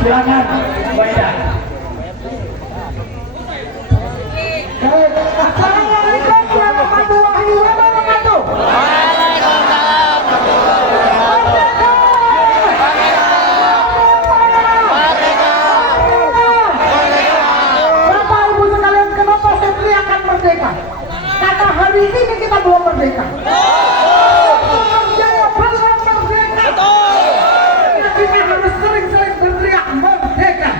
Silakan baca. Assalamualaikum warahmatullahi wabarakatuh. Waalaikumsalam warahmatullahi wabarakatuh. Bapak Ibu sekalian, kenapa saya teriakan merdeka? Karena hari ini kita belum merdeka. Jaya belum merdeka. Kita harus sering-sering berteriak merdeka.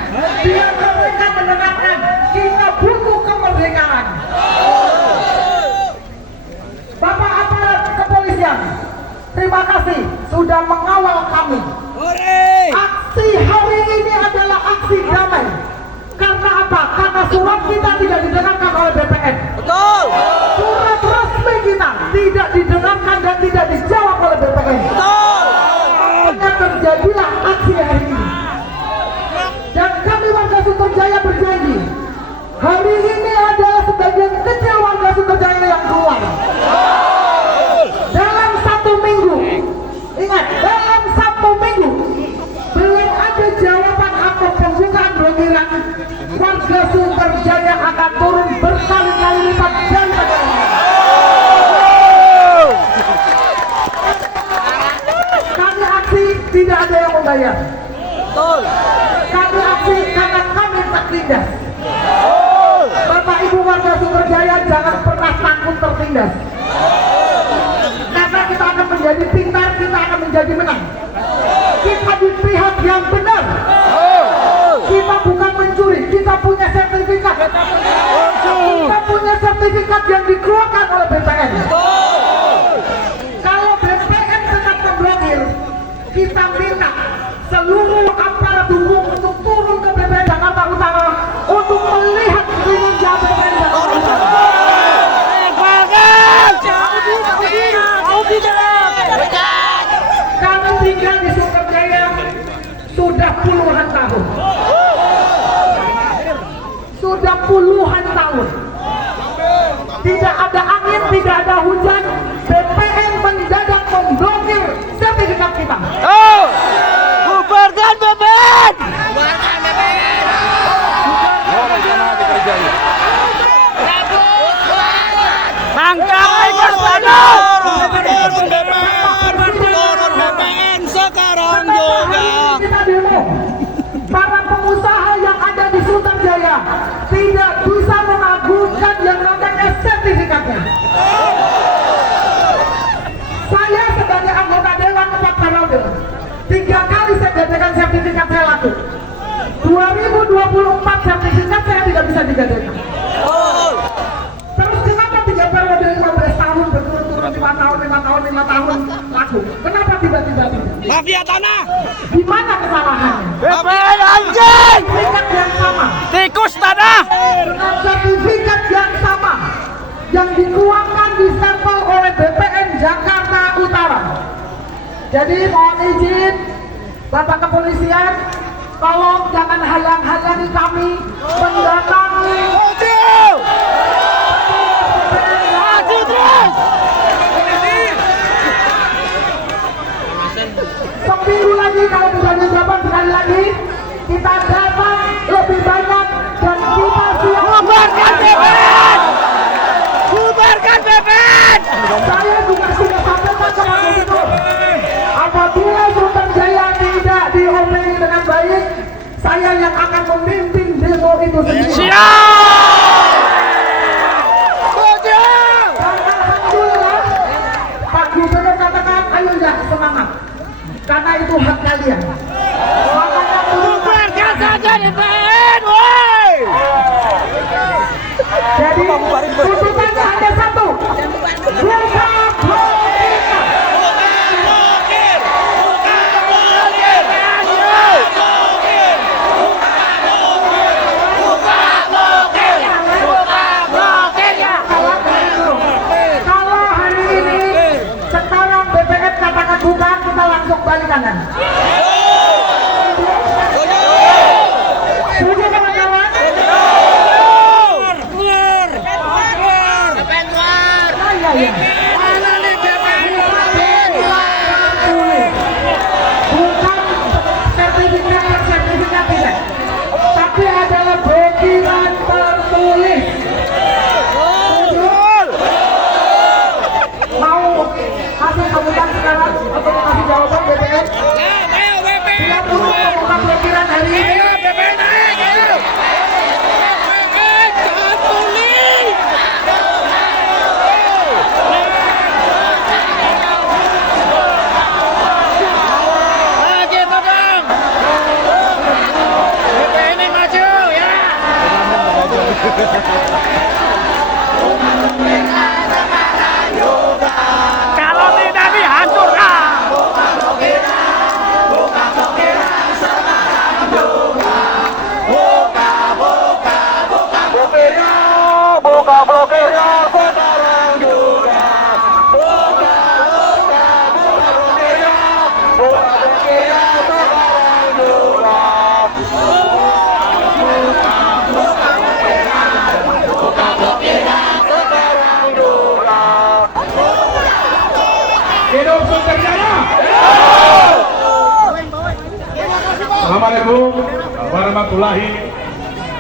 Biar mereka menerangkan kita butuh kemerdekaan. Bapak aparat kepolisian, terima kasih sudah mengawal kami. Aksi hari ini adalah aksi damai. Karena apa? Karena surat kita tidak didengarkan oleh BPN. Betul. Surat resmi kita tidak didengarkan dan tidak dijawab oleh BPN. Betul. Maka terjadilah aksi hari ini. Dan kami warga Sunterjaya berjanji, hari ini adalah sebagian kecil warga Sunterjaya yang keluar. Dalam 1 minggu, ingat, dalam 1 minggu belum ada jawaban atau pembukaan blokiran, warga Sunterjaya akan turun berkali-kali lipat daripada ini. Kami aksi tidak ada yang membayar. Betul. Kami aksi karena kami tak tindas. Bapak Ibu warga Sunterjaya jangan pernah takut tertindas. Karena kita akan menjadi pintar, kita akan menjadi menang. Kita di pihak yang benar. Kita bukan mencuri, kita punya sertifikat. Kita punya sertifikat yang dikeluarkan oleh BPN. Kalau BPN tetap memblokir, kita minta seluruh aparat hukum untuk turun ke BPN Jakarta Utara untuk melihat kinerja BPN Jakarta Utara. Kami tinggal di Sunterjaya sudah puluhan tahun. Sudah puluhan tahun. Tidak ada angin, tidak ada hujan. BPN mendadak memblokir sertifikat kita. Bubarkan BPN. Tangkap ekor tanah. Turun BPN sekarang juga. Kita demo. Para pengusaha yang ada di Sunterjaya tidak bisa mengagunkan yang namanya sertifikatnya. Saya sebagai anggota Dewan 4 periode 3 kali saya gagalkan sertifikat saya laku. 2024 sertifikat saya tidak bisa digagalkan. Terus kenapa 3 periode 15 tahun berturut-turut 5 tahun laku? Kenapa tiba-tiba tidak? Mafia tanah. Di mana kesalahannya? BPN anjing. Sertifikat yang sama, Tikus tanah. dengan sertifikat yang sama yang dikeluarkan di stempel oleh BPN Jakarta Utara. Jadi mohon izin Bapak Kepolisian, tolong jangan halang-halangi kami mendatangi Maju terus. seminggu lagi, kalau tidak dijabat sekali lagi kita datang lebih banyak dan kita siap. Bubarkan BPN. Bubarkan BPN. Saya juga sudah sampaikan ke Pak Gubernur, apabila Sunterjaya tidak dioperasi dengan baik, saya yang akan memimpin demo itu sendiri. Siap. Dan alhamdulillah Pak Gubernur katakan, ayo ya semangat, karena itu hak kalian. Makanya Bubarkan saja BPN, woi. jadi tuntutannya hanya satu, buka blokir. Kalau hari ini sekarang BPN katakan bukan, kita langsung balik kanan. Assalamualaikum warahmatullahi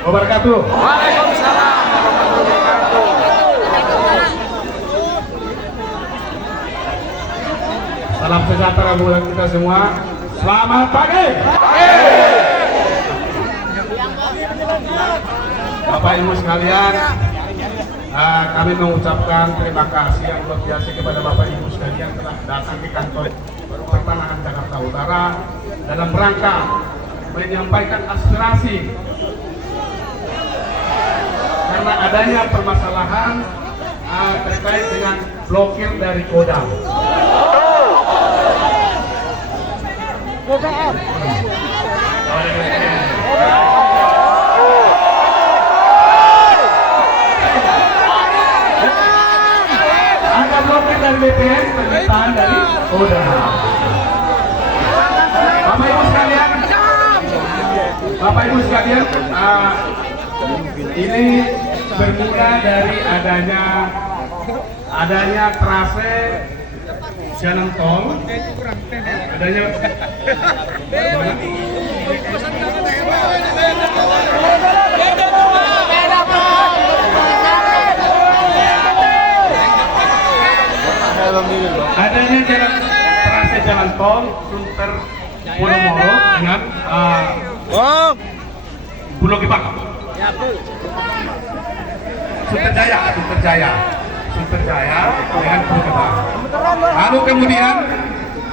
wabarakatuh. Waalaikumsalam warahmatullahi wabarakatuh. Salam sejahtera buat kita semua. Selamat pagi. Bapak Ibu sekalian, kami mengucapkan terima kasih yang luar biasa kepada Bapak Ibu sekalian telah datang ke kantor Pertanahan Jakarta Utara dalam rangka menyampaikan aspirasi karena adanya permasalahan terkait dengan blokir dari Kodam. Ada blokir dari BPN, permintaan dari Kodam. Bapak Ibu sekalian, ini bermula dari adanya trase jalan tol, adanya trase jalan tol Sunter Podomoro dengan Pulau Gebang, Sunterjaya dengan Pulau Gebang. Lalu kemudian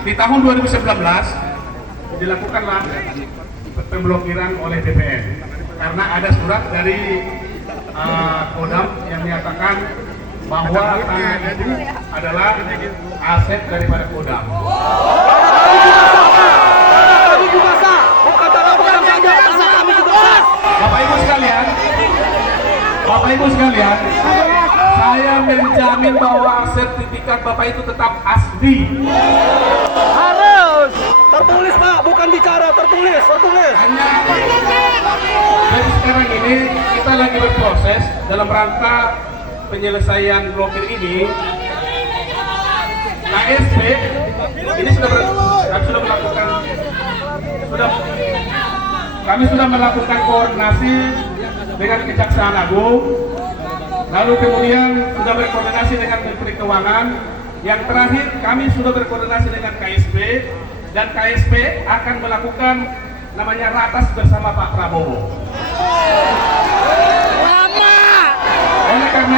di tahun 2019 dilakukanlah pemblokiran oleh BPN karena ada surat dari Kodam yang menyatakan bahwa tanah itu adalah aset daripada Kodam. Bapak Ibu sekalian, saya menjamin bahwa sertifikat Bapak itu tetap asli. Harus tertulis Pak, bukan bicara, tertulis. Hanya jadi sekarang ini kita lagi berproses dalam rangka penyelesaian blokir ini. KSP ini kami sudah melakukan koordinasi dengan Kejaksaan Agung, lalu kemudian sudah berkoordinasi dengan Menteri Keuangan. Yang terakhir kami sudah berkoordinasi dengan KSP dan KSP akan melakukan namanya ratas bersama Pak Prabowo. Oleh karena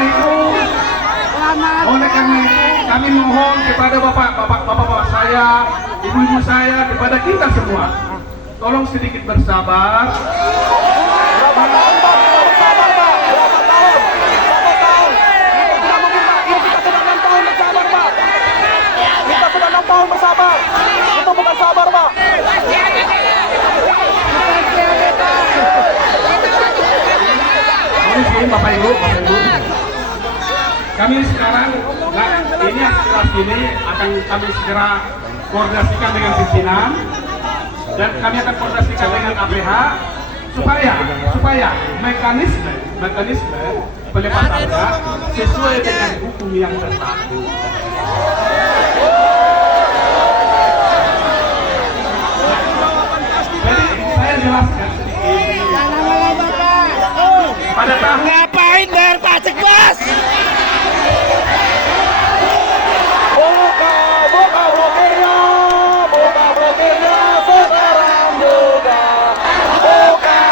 itu kami mohon kepada bapak saya, ibu-ibu saya, kepada kita semua, tolong sedikit bersabar. Itu bukan sabar, Pak. Bapak Ibu, kami sekarang, ini aspirasi ini akan kami segera koordinasikan dengan pimpinan dan kami akan koordinasikan dengan APH supaya mekanisme pelepasannya sesuai dengan hukum yang berlaku. Jadi saya jelaskan sedikit. Pada tahun Ngapain bayar pajak, Bos? Buka blokirnya sekarang juga. Buka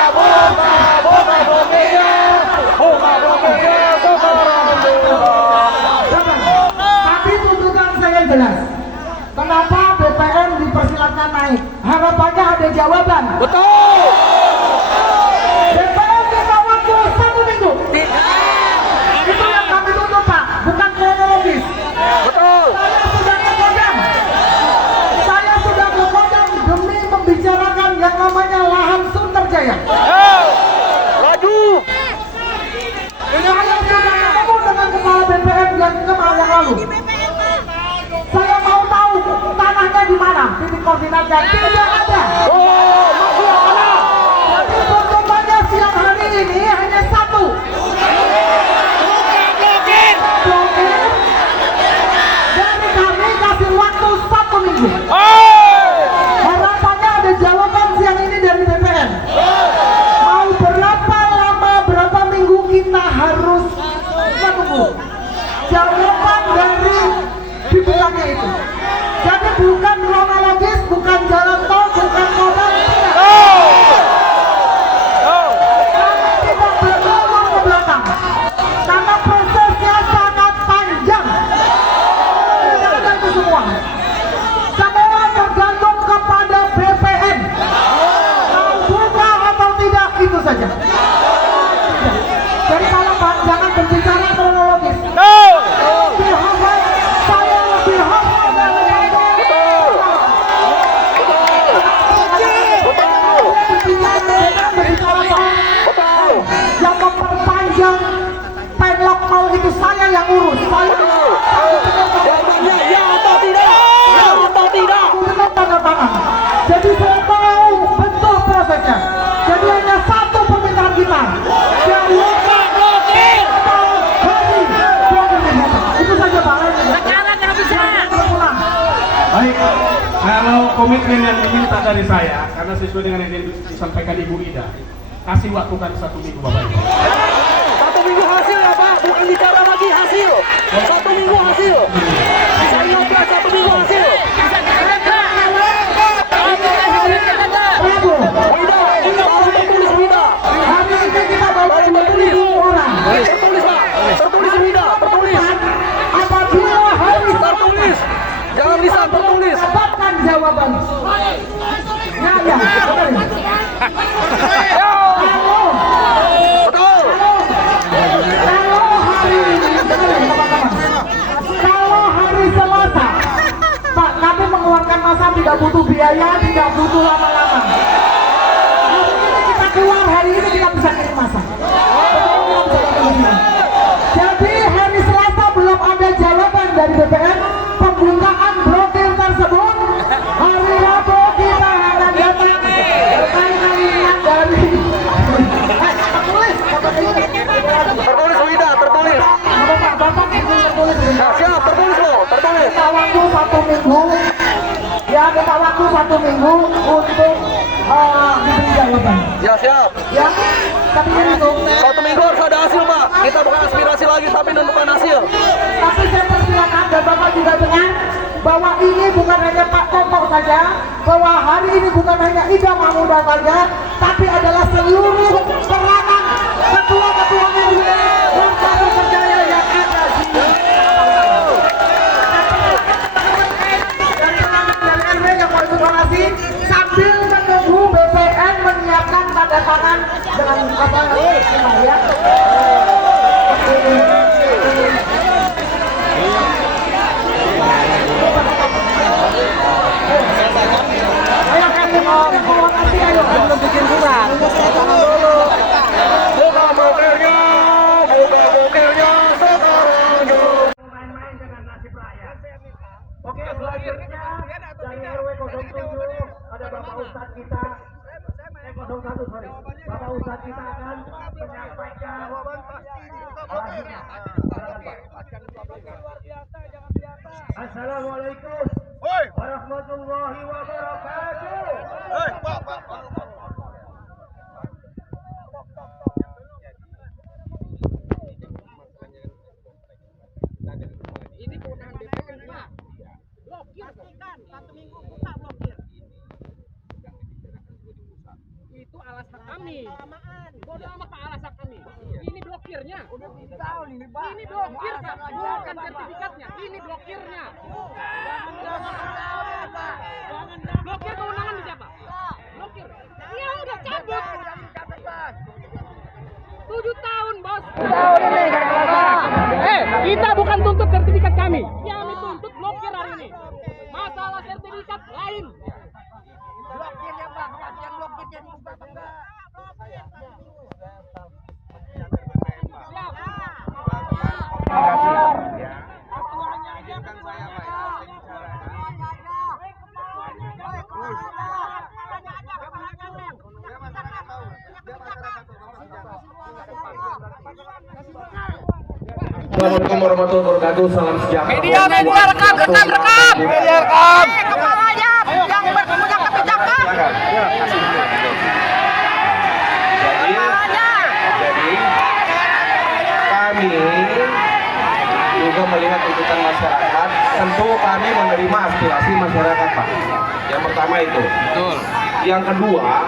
blokirnya sekarang juga. Tapi tuntutan saya jelas. Kenapa BPN dipersilakan naik? Harapannya ada jawaban. Betul. BPN kita waktu 1 minggu. Itu yang kami tuntut, Pak, bukan kronologis. Betul. Saya sudah ke Kodam demi membicarakan yang namanya lahan Sunterjaya. Laju. Saya sudah ketemu dengan kepala BPN yang lalu. Saya mau tahu tanahnya di mana, titik koordinatnya tidak ada. Masih ada. Jadi tuntutannya siang hari ini hanya satu. Blokir. Dari kami kasih waktu 1 minggu. Harapannya ada jawaban siang ini dari BPN. itu saja. Jadi kalau Pak jangan berbicara kronologis. Lebih hafal, saya lebih hafal dari Anda. Yang memperpanjang penlock mal itu saya yang urus. Saya Jawabannya ya atau tidak? Ya atau tidak? Bukan tanda tangan. Jadi saya tahu betul prosesnya. Jadi hanya satu permintaan kita. Itu saja Pak. Sekarang nggak bisa. Baik, kalau komitmen yang diminta dari saya, karena sesuai dengan yang disampaikan Ibu Ida, kasih waktu kan 1 minggu Bapak Ibu. 1 minggu hasil ya Pak, bukan bicara lagi hasil. 1 minggu hasil. Saya ingatkan 1 minggu hasil. Prabu, Wida, harus tertulis Wida. hari ini kita bawa 20.000 orang. Tertulis Pak, tertulis Wida, tertulis. Apabila hari Tertulis. Jangan lisan, tertulis. dapatkan jawaban. Ya, ya, benar. Betul. Kalau hari ini, dengerin teman-teman. Kalau hari Selasa, Pak, kami mengeluarkan masa tidak butuh biaya, tidak butuh lama-lama. Hari ini kita keluar, hari ini kita bisa kirim masa. Jadi hari Selasa belum ada jawaban dari BPN pembukaan blokir tersebut. Hari Rabu kita akan datang pertanyaan dari Tertulis Wida, tertulis. Bapak tertulis. Nah, siap, tertulis loh, tertulis. Kita waktu 1 minggu. Ya, kita waktu 1 minggu untuk diberi jawaban. Ya siap. Ya, tapi itu. 1 minggu harus ada hasil Pak. Kita bukan aspirasi lagi tapi menentukan hasil. Tapi saya persilakan dan Bapak juga dengar bahwa ini bukan hanya Pak Toto saja, bahwa hari ini bukan hanya Ida Mahmuda saja, tapi adalah seluruh peranan ketua-ketua RW dan kader kerjanya yang ada di dan peranan dari RW yang mau ikut donasi sambil menunggu BPN menyiapkan tanda tangan dengan apa ya. Ayo kami mau kasih ayo belum bikin surat. Buka bokirnya sekarang yuk. Main-main dengan nasib rakyat. Oke, selanjutnya dari RW 07 ada Bapak Ustadz kita. 01 sorry. Bapak Ustadz kita akan menyampaikan selanjutnya. Assalamualaikum warahmatullahi wabarakatuh. Ini kewenangan BPN Pak. Blokir kan 1 minggu buka blokir. Itu alasan kami. Bodoh amat Pak alasan kami. Ini blokirnya. Ini blokir Pak, bukan sertifikatnya. Ini blokirnya. Blokir kewenangan di siapa? Blokir. Ya udah cabut. 7 tahun bos. Kita bukan tuntut sertifikat kami. Kami tuntut blokir hari ini. Masalah sertifikat lain. Blokirnya Pak, yang blokirnya dibuka apa enggak? Assalamualaikum warahmatullahi wabarakatuh. Salam sejahtera. Media rekam. Media rekam. Kepalanya yang punya kebijakan. Jadi kami juga melihat tuntutan masyarakat. Tentu kami menerima aspirasi masyarakat, Pak. Yang pertama itu. Betul. Yang kedua,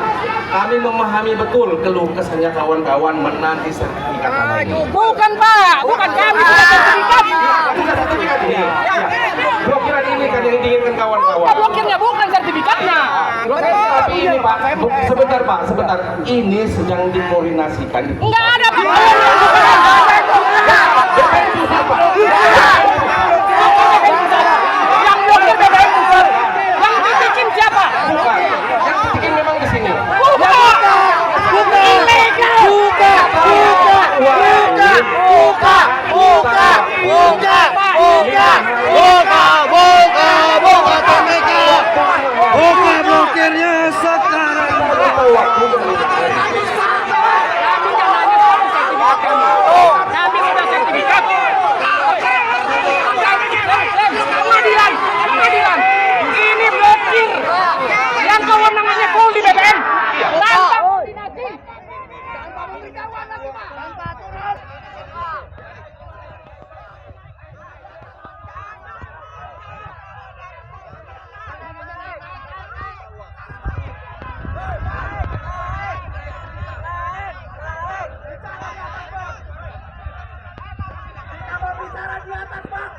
kami memahami betul keluh kesahnya kawan-kawan menanti sertifikat lagi. Bukan Pak, bukan kami punya sertifikat. Bukan sertifikat ini. Blokiran ini kan yang diinginkan kawan-kawan. Blokirnya bukan sertifikatnya. Tapi ini Pak, sebentar Pak, sebentar. Ini sedang dikoordinasikan. Enggak ada Pak. Yang blokir BBM bukan. Yang bikin siapa? Bukan. Yang bikin memang di sini. Buka blokirnya sekarang. Kami sudah sertifikat. Pengadilan. Ini blokir. Yang kewenangannya full di BBM. Tanpa koordinasi. Tanpa pemberitahuan lagi Pak. Tanpa aturan. Kita mau bicara di atas Pak.